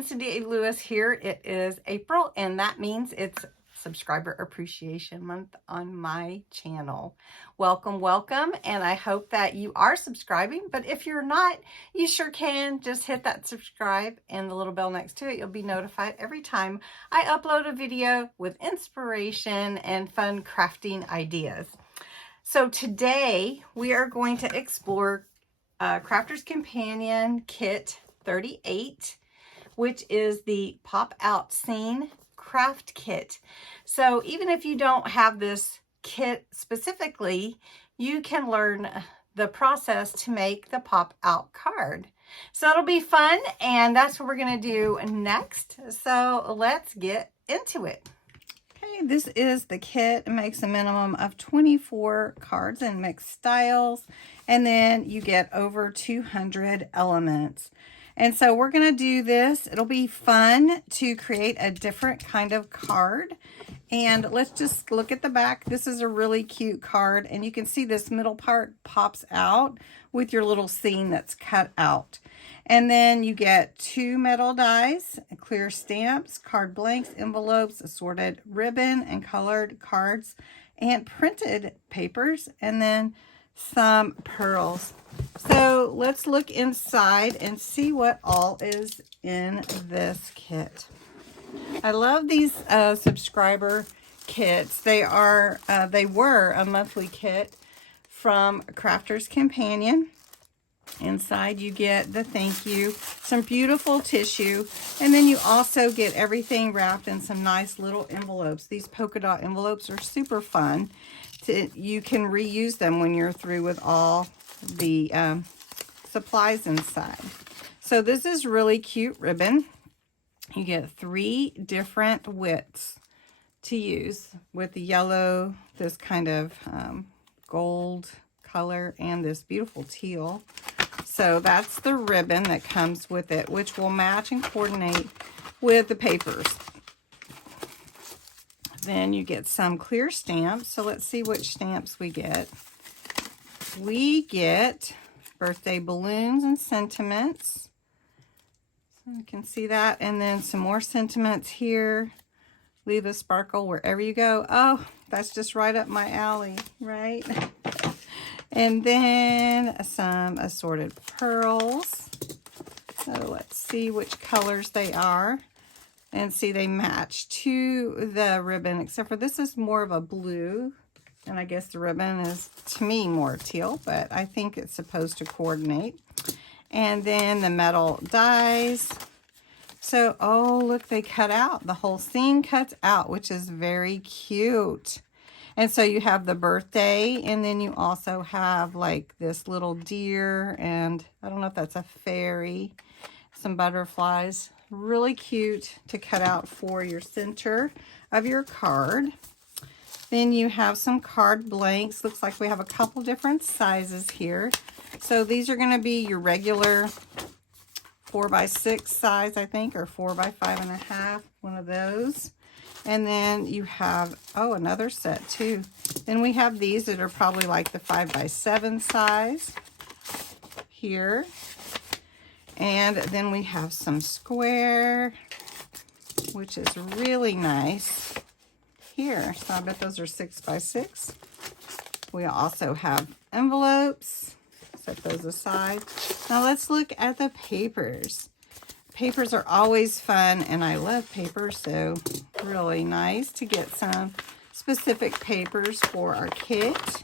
again, Cindy A. Lewis here. It is April, and that means it's Subscriber Appreciation Month on my channel. Welcome, welcome, and I hope that you are subscribing, but if you're not, you sure can. Just hit that subscribe and the little bell next to it. You'll be notified every time I upload a video with inspiration and fun crafting ideas. So today we are going to explore Crafter's Companion Kit 38, which is the Pop Out Scene Craft Kit. So even if you don't have this kit specifically, you can learn the process to make the pop out card. So it'll be fun, and that's what we're going to do next. So let's get into it. Okay, this is the kit. It makes a minimum of 24 cards in mixed styles, and then you get over 200 elements. And so we're going to do this. It'll be fun to create a different kind of card. And let's just look at the back. This is a really cute card, and you can see this middle part pops out with your little scene that's cut out. And then you get 2 metal dies, clear stamps, card blanks, envelopes, assorted ribbon and colored cards, and printed papers, and then some pearls. So let's look inside and see what all is in this kit. I love these subscriber kits. They were a monthly kit from Crafter's Companion. Inside you get the thank you, some beautiful tissue, and then you also get everything wrapped in some nice little envelopes. These polka dot envelopes are super fun. You can reuse them when you're through with all the supplies inside. So this is really cute ribbon. You get 3 different widths to use with the yellow, this kind of gold color, and this beautiful teal. So that's the ribbon that comes with it, which will match and coordinate with the papers. Then you get some clear stamps. So let's see which stamps we get. We get birthday balloons and sentiments. So you can see that. And then some more sentiments here. Leave a sparkle wherever you go. Oh, that's just right up my alley, right? And then some assorted pearls. So let's see which colors they are. And see, they match to the ribbon, except for this is more of a blue. And I guess the ribbon is, to me, more teal, but I think it's supposed to coordinate. And then the metal dies. So, oh, look, they cut out. The whole scene cuts out, which is very cute. And so you have the birthday, and then you also have like this little deer, and I don't know if that's a fairy, some butterflies. Really cute to cut out for your center of your card. Then you have some card blanks. Looks like we have a couple different sizes here. So these are going to be your regular 4x6 size, I think, or 4x5.5, one of those. And then you have, oh, another set too. Then we have these that are probably like the 5x7 size here. And then we have some square, which is really nice here. So I bet those are 6x6. We also have envelopes. Set those aside. Now let's look at the papers. Papers are always fun, and I love paper, so really nice to get some specific papers for our kit.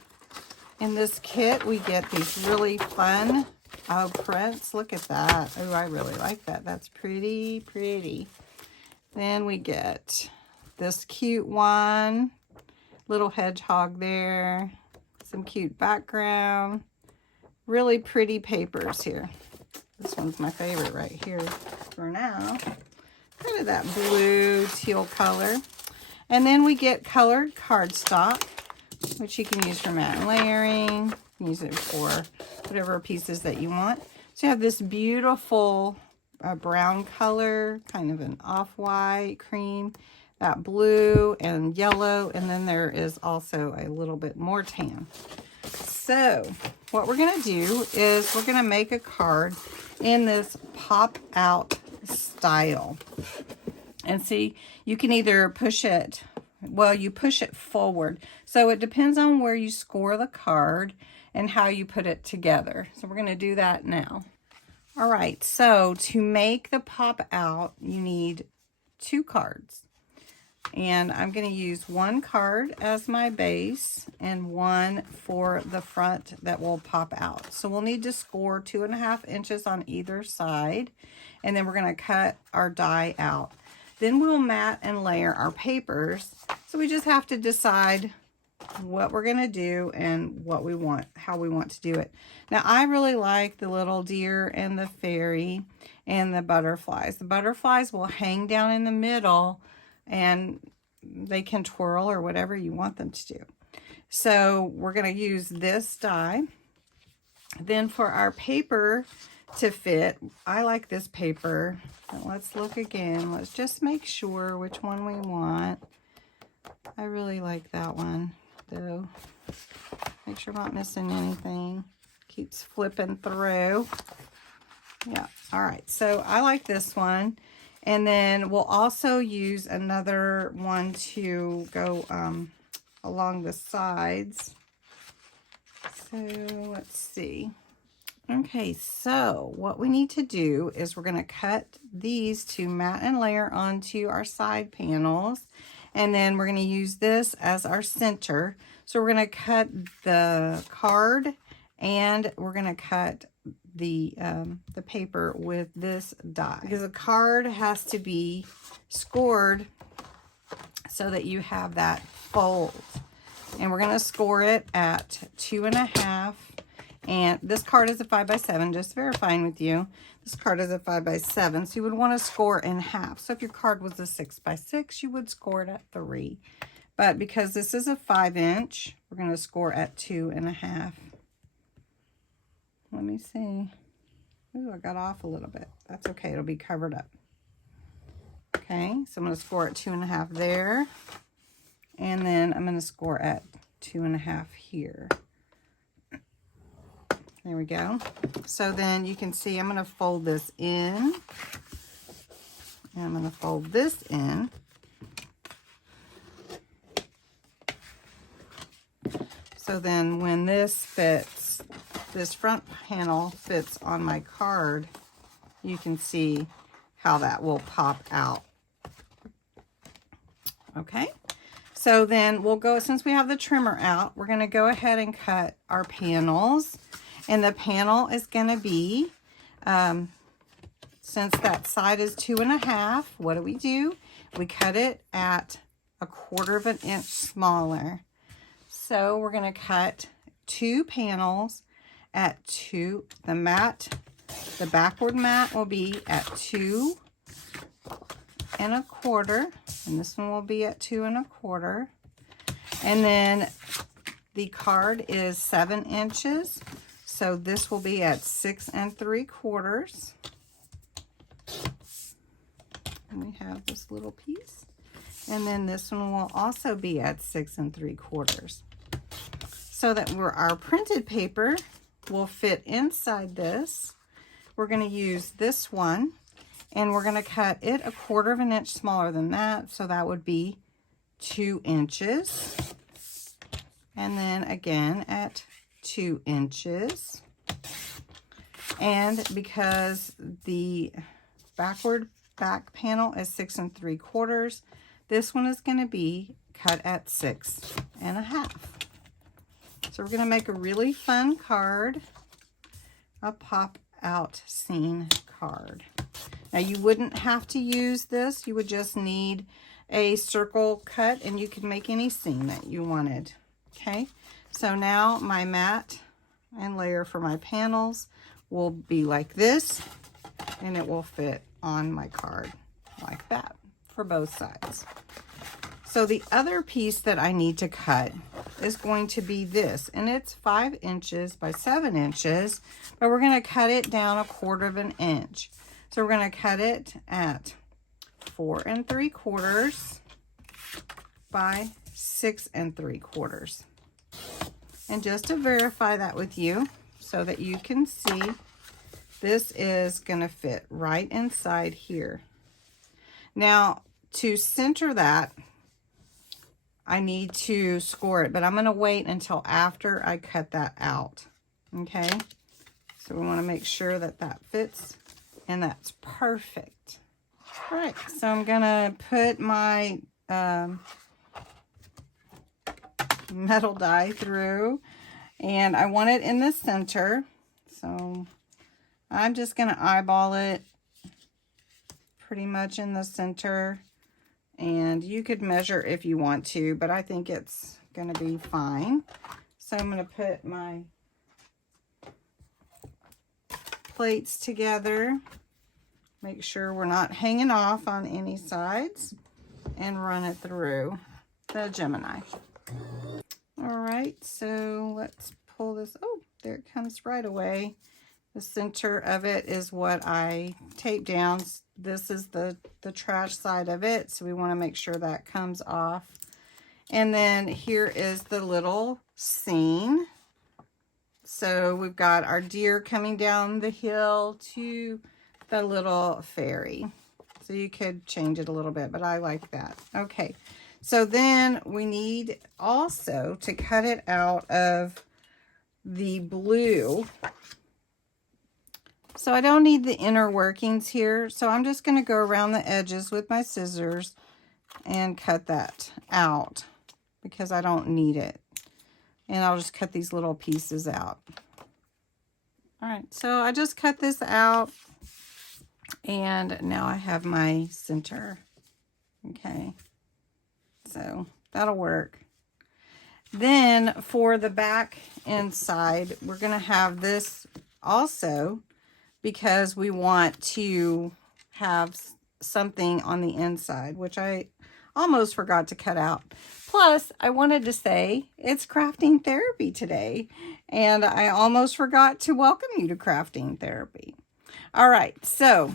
In this kit, we get these really fun prints. Look at that. Oh, I really like that. That's pretty, pretty. Then we get this cute one. Little hedgehog there. Some cute background. Really pretty papers here. This one's my favorite right here for now. Kind of that blue teal color. And then we get colored cardstock, which you can use for matte and layering. You can use it for whatever pieces that you want. So you have this beautiful brown color, kind of an off-white cream, that blue and yellow, and then there is also a little bit more tan. So what we're going to do is we're going to make a card in this pop out style. And see, you can either push it, well, you push it forward. So it depends on where you score the card and how you put it together. So we're going to do that now. All right, so to make the pop out, you need 2 cards. And I'm going to use 1 card as my base and 1 for the front that will pop out. So we'll need to score 2.5 inches on either side. And then we're going to cut our die out. Then we'll mat and layer our papers. So we just have to decide what we're going to do and what we want, how we want to do it. Now, I really like the little deer and the fairy and the butterflies. The butterflies will hang down in the middle and they can twirl or whatever you want them to do. So we're going to use this die. Then for our paper to fit, I like this paper. Let's look again. Let's just make sure which one we want. I really like that one, though. Make sure I'm not missing anything. Keeps flipping through. Yeah, all right. So I like this one. And then we'll also use another one to go along the sides. So let's see. Okay, so what we need to do is we're going to cut these to mat and layer onto our side panels. And then we're going to use this as our center. So we're going to cut the card and we're going to cut the paper with this die, because the card has to be scored so that you have that fold. And we're going to score it at 2.5. And this card is a 5x7, just verifying with you. This card is a 5x7, so you would want to score in half. So if your card was a 6x6, you would score it at 3. But because this is a 5-inch, we're going to score at 2.5. Let me see. Ooh, I got off a little bit. That's okay. It'll be covered up. Okay, so I'm going to score at 2.5 there. And then I'm going to score at 2.5 here. There we go. So then you can see I'm going to fold this in. And I'm going to fold this in. So then when this fits, this front panel fits on my card, you can see how that will pop out. Okay, so then we'll go, since we have the trimmer out, we're going to go ahead and cut our panels. And the panel is going to be, since that side is 2.5, what do? We cut it at 1/4 inch smaller. So we're going to cut 2 panels at 2. The backward mat will be at 2 1/4, and this one will be at 2 1/4. And then the card is 7 inches, so this will be at 6 3/4. And we have this little piece, and then this one will also be at 6 3/4. So that our printed paper will fit inside this. We're going to use this one, and we're going to cut it 1/4 inch smaller than that, so that would be 2 inches. And then again at 2 inches. And because the backward back panel is 6 3/4, this one is going to be cut at 6 1/2. So we're going to make a really fun card, a pop out scene card. Now you wouldn't have to use this. You would just need a circle cut and you can make any scene that you wanted. Okay, so now my mat and layer for my panels will be like this, and it will fit on my card like that for both sides. So the other piece that I need to cut is going to be this, and it's 5 inches by 7 inches, but we're going to cut it down 1/4 inch. So we're going to cut it at 4 3/4 by 6 3/4. And just to verify that with you so that you can see this is going to fit right inside here. Now, to center that, I need to score it, but I'm going to wait until after I cut that out. Okay? So we want to make sure that that fits, and that's perfect. All right, so I'm going to put my metal die through, and I want it in the center. So I'm just going to eyeball it pretty much in the center. And you could measure if you want to, but I think it's going to be fine. So I'm going to put my plates together. Make sure we're not hanging off on any sides. And run it through the Gemini. All right, so let's pull this. Oh, there it comes right away. The center of it is what I taped down. This is the trash side of it, so we want to make sure that comes off. And then here is the little scene. So we've got our deer coming down the hill to the little ferry. So you could change it a little bit, but I like that. Okay, so then we need also to cut it out of the blue. So I don't need the inner workings here, so I'm just going to go around the edges with my scissors and cut that out because I don't need it. And I'll just cut these little pieces out. All right, so I just cut this out, and now I have my center. Okay, so that'll work. Then for the back and side, we're going to have this also, because we want to have something on the inside, which I almost forgot to cut out. Plus, I wanted to say it's crafting therapy today, and I almost forgot to welcome you to crafting therapy. All right, so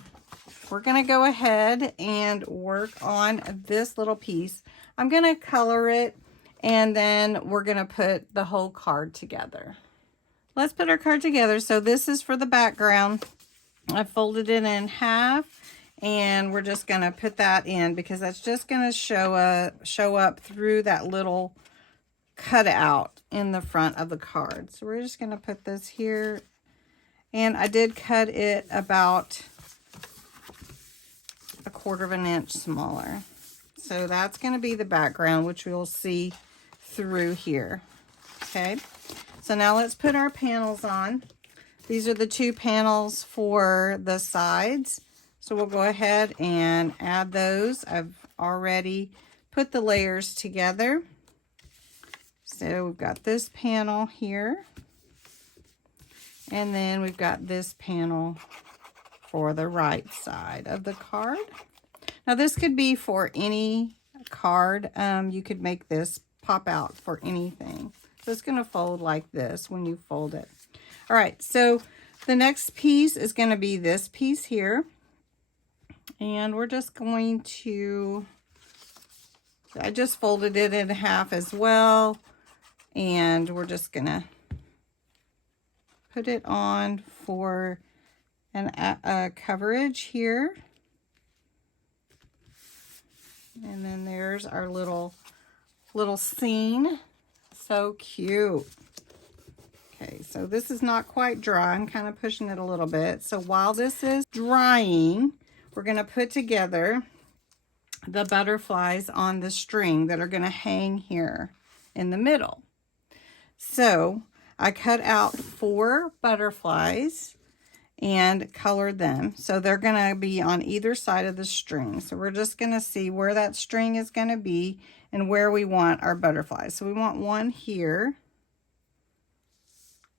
we're going to go ahead and work on this little piece. I'm going to color it, and then we're going to put the whole card together. Let's put our card together. So this is for the background. I folded it in half, and we're just going to put that in because that's just going to show up through that little cutout in the front of the card. So we're just going to put this here, and I did cut it about 1/4 inch smaller. So that's going to be the background, which we'll see through here. Okay, so now let's put our panels on. These are the 2 panels for the sides. So we'll go ahead and add those. I've already put the layers together. So we've got this panel here. And then we've got this panel for the right side of the card. Now this could be for any card. You could make this pop out for anything. So it's going to fold like this when you fold it. All right, so the next piece is going to be this piece here. And we're just going to, I just folded it in half as well. And we're just going to put it on for a coverage here. And then there's our little scene. So cute. Okay, so this is not quite dry. I'm kind of pushing it a little bit. So while this is drying, we're going to put together the butterflies on the string that are going to hang here in the middle. So I cut out 4 butterflies and colored them. So they're going to be on either side of the string. So we're just going to see where that string is going to be and where we want our butterflies. So we want one here.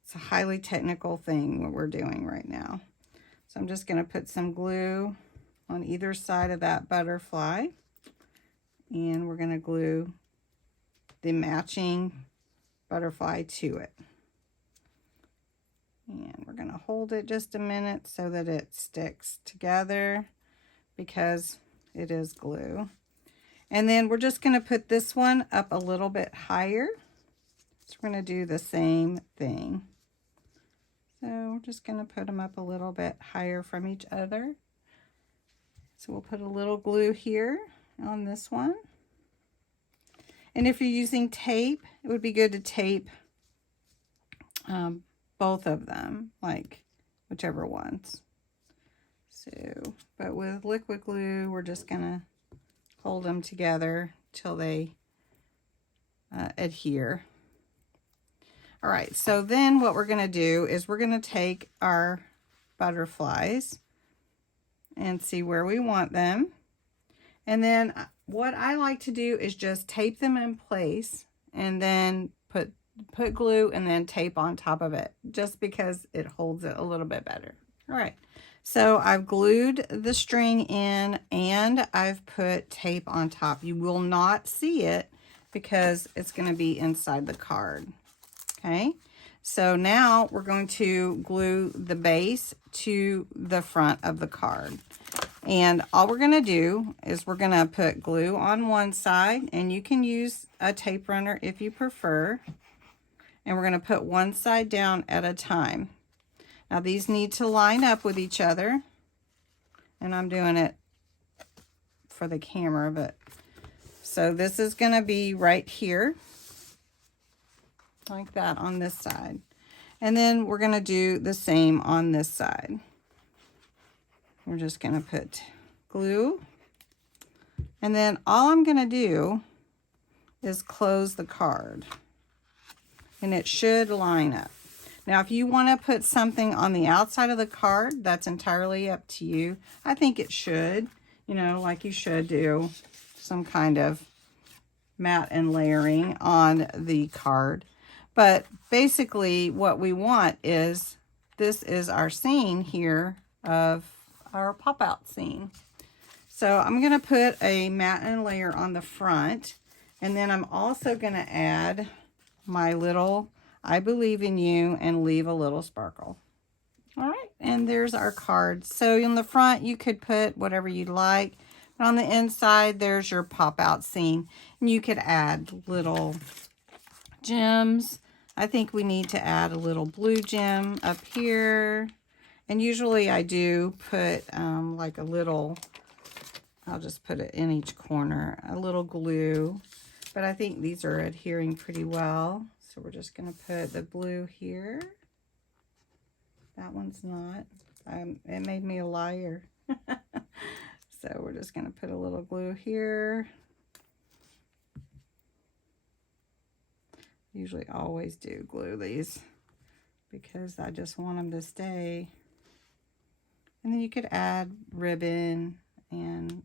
It's a highly technical thing what we're doing right now. So I'm just going to put some glue on either side of that butterfly. And we're going to glue the matching butterfly to it. And we're going to hold it just a minute so that it sticks together because it is glue. And then we're just going to put this one up a little bit higher. So we're going to do the same thing. So we're just going to put them up a little bit higher from each other. So we'll put a little glue here on this one. And if you're using tape, it would be good to tape both of them, like whichever ones. So, but with liquid glue, we're just going to hold them together till they adhere. All right, so then what we're going to do is we're going to take our butterflies and see where we want them. And then what I like to do is just tape them in place and then put glue and then tape on top of it, just because it holds it a little bit better. All right, so I've glued the string in and I've put tape on top. You will not see it because it's going to be inside the card. Okay, so now we're going to glue the base to the front of the card. And all we're going to do is we're going to put glue on one side, and you can use a tape runner if you prefer. And we're going to put one side down at a time. Now these need to line up with each other. And I'm doing it for the camera, but so this is going to be right here, like that on this side. And then we're going to do the same on this side. We're just going to put glue. And then all I'm going to do is close the card. And it should line up. Now, if you want to put something on the outside of the card, that's entirely up to you. I think it should, you know, like you should do some kind of mat and layering on the card. But basically what we want is, this is our scene here of our pop-out scene. So I'm going to put a mat and layer on the front, and then I'm also going to add my little I believe in you and leave a little sparkle. All right, and there's our card. So in the front you could put whatever you'd like, but on the inside there's your pop-out scene, and you could add little gems. I think we need to add a little blue gem up here. And usually I do put like a little, I'll just put it in each corner, a little glue. But I think these are adhering pretty well. So we're just going to put the blue here. That one's not. It made me a liar. So we're just going to put a little glue here. Usually always do glue these because I just want them to stay. And then you could add ribbon and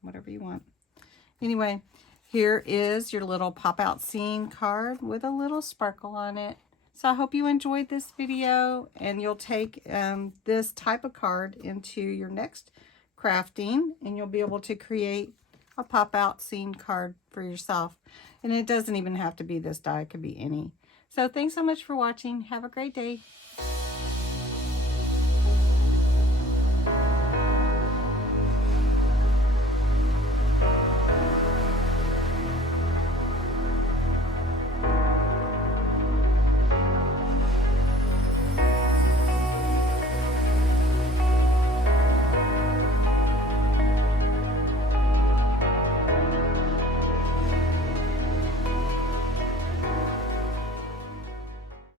whatever you want. Anyway, here is your little pop-out scene card with a little sparkle on it. So I hope you enjoyed this video, and you'll take this type of card into your next crafting, and you'll be able to create a pop-out scene card for yourself. And it doesn't even have to be this die, it could be any. So thanks so much for watching. Have a great day.